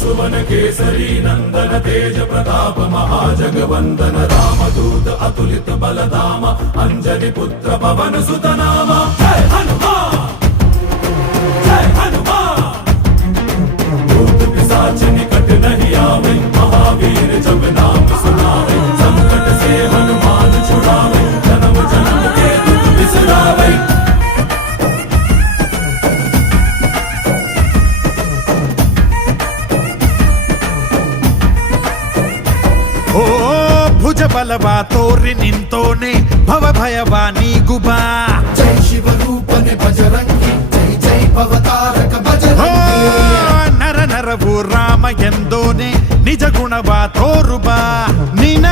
सुवन केसरी नंदन तेज प्रताप महाजगवंदन रामदूत अतुलित बलधाम अंजनी पुत्र पवन सुत नाम जय हनुमान जय हनुमान भूत पिशाच निकट नहीं आवे महावीर जब नाम सुनावे संकट से हनुमान छुड़ावे जन्म जन्म के दुख बिसरावे ಓ ಭುಜ ಬಲವಾ ತೋರಿ ನಿಂತೋನೆ ಭವ ಭಯವಾ ನೀಗುಬಾ ಜೈ ಶಿವರೂಪನೆ ಬಜರಂಗಿ ಜೈ ಜೈ ಭವತಾರಕ ಬಜರಂಗಿ ನರ ನರವು ರಾಮ ಎಂದೋನೆ ನಿಜ ಗುಣವಾ ತೋರುಬಾ ನಿನ